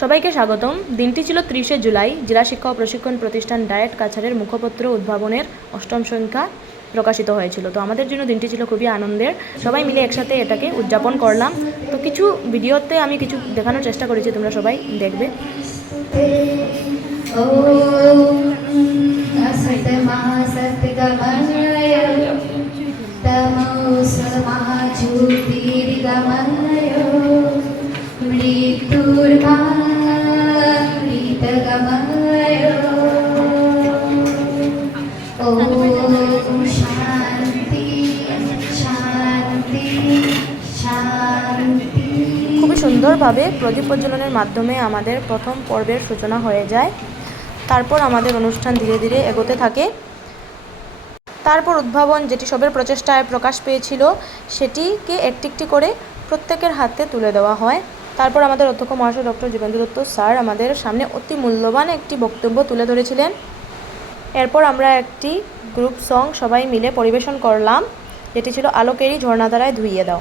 সবাইকে স্বাগতম। দিনটি ছিল ত্রিশে জুলাই। জেলা শিক্ষা ও প্রশিক্ষণ প্রতিষ্ঠান ডায়েট কাছারের মুখপত্র উদ্ভাবনের অষ্টম সংখ্যা প্রকাশিত হয়েছিল। তো আমাদের জন্য দিনটি ছিল খুবই আনন্দের। সবাই মিলে একসাথে এটাকে উদযাপন করলাম। তো কিছু ভিডিওতে আমি কিছু দেখানোর চেষ্টা করেছি, তোমরা সবাই দেখবে। খুবই সুন্দরভাবে প্রদীপ প্রজ্বলনের মাধ্যমে আমাদের প্রথম পর্বের সূচনা হয়ে যায়। তারপর আমাদের অনুষ্ঠান ধীরে ধীরে এগোতে থাকে। তারপর উদ্ভাবন, যেটি সবের প্রচেষ্টায় প্রকাশ পেয়েছিল, সেটিকে একটি একটি করে প্রত্যেকের হাতে তুলে দেওয়া হয়। তারপর আমাদের অধ্যক্ষ মহাশয় ডক্টর জীবেন্দ্র দত্ত স্যার আমাদের সামনে অতি মূল্যবান একটি বক্তব্য তুলে ধরেছিলেন। এরপর আমরা একটি গ্রুপ সং সবাই মিলে পরিবেশন করলাম, যেটি ছিল আলোকেরই ঝর্ণাধারায় ধুইয়ে দাও।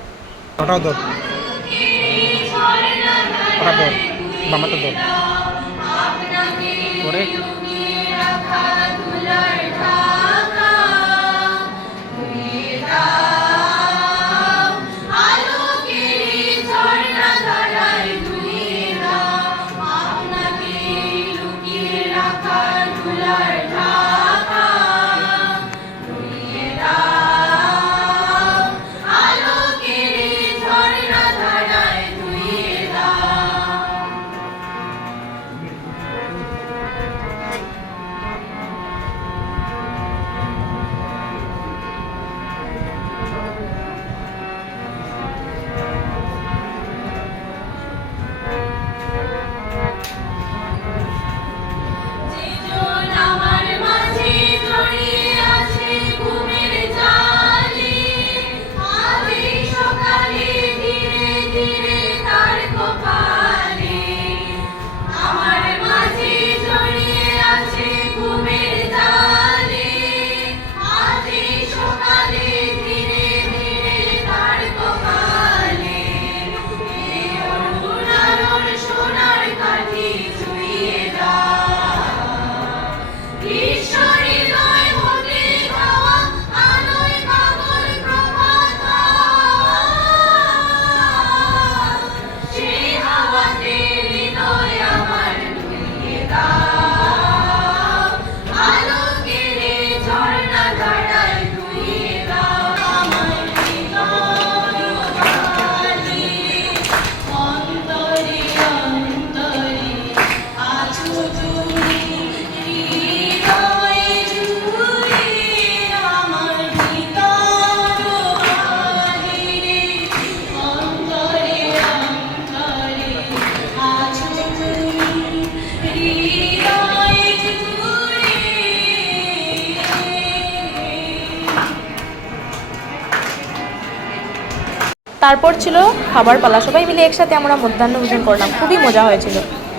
তারপর ছিল খাবার পালা। সবাই মিলে একসাথে আমরা মধ্যাহ্ন ভোজন করলাম। খুবই মজা হয়েছিল।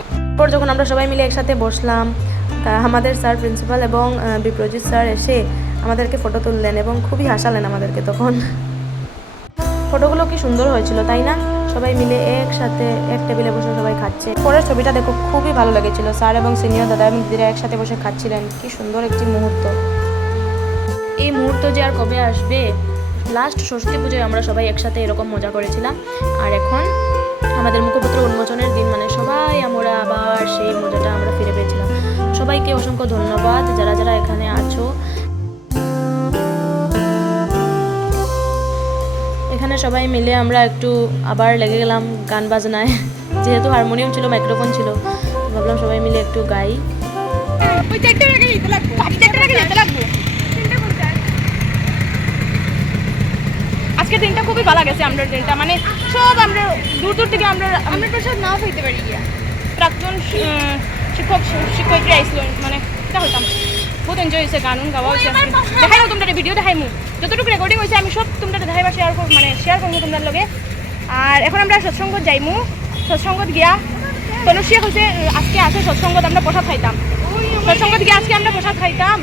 তারপর যখন আমরা সবাই মিলে একসাথে বসলাম আমাদের স্যার প্রিন্সিপাল এবং বিপ্রজিৎ স্যার এসে আমাদেরকে ফটো তুললেন এবং খুবই হাসালেন আমাদেরকে তখন। ফটোগুলো কি সুন্দর হয়েছিল, তাই না? সবাই মিলে একসাথে এক টেবিলে বসে সবাই খাচ্ছে। পরের ছবিটা দেখো, খুবই ভালো লেগেছিল। স্যার এবং সিনিয়র দাদা এবং দিদিরা একসাথে বসে খাচ্ছিলেন। কি সুন্দর একটি মুহূর্ত। এই মুহূর্ত যে আর কবে আসবে লাস্ট ষষ্ঠী পুজোয় আমরা সবাই একসাথে এরকম মজা করেছিলাম। আর এখন আমাদের মুখপত্র উন্মোচনের দিন মানে সবাই আমরা আবার সেই মজাটা আমরা ফিরে পেয়েছিলাম। সবাইকে অসংখ্য ধন্যবাদ, যারা যারা এখানে আছো। এখানে সবাই মিলে আমরা একটু আবার লেগে গেলাম গান বাজনায়। যেহেতু হারমোনিয়াম ছিল, মাইক্রোফোন ছিল ভাবলাম সবাই মিলে একটু গাই। আজকে দিনটা খুবই ভালো গেছে আমরা দিনটা। মানে সব আমরা দূর দূর থেকে আমরা আমরা সব নাও হইতে পারি গিয়া। প্রাক্তন শিক্ষক শিক্ষয়িত্রী আইসলো মানে এটা হইতাম। বহুত এনজয় হয়েছে গান গাওয়া হয়েছে দেখাই না তোমরা ভিডিও দেখাই মু যতটুকু রেকর্ডিং হয়েছে আমি সব তোমরা দেখাইবা শেয়ার করব মানে শেয়ার করব তোমরা লগে। আর এখন আমরা সৎসঙ্গত যাইমু। সৎসঙ্গত গিয়া তনুশ্রী হয়েছে আজকে আছে সৎসঙ্গত আমরা প্রসাদ খাইতাম। সৎসঙ্গত গিয়া আজকে আমরা প্রসাদ খাইতাম।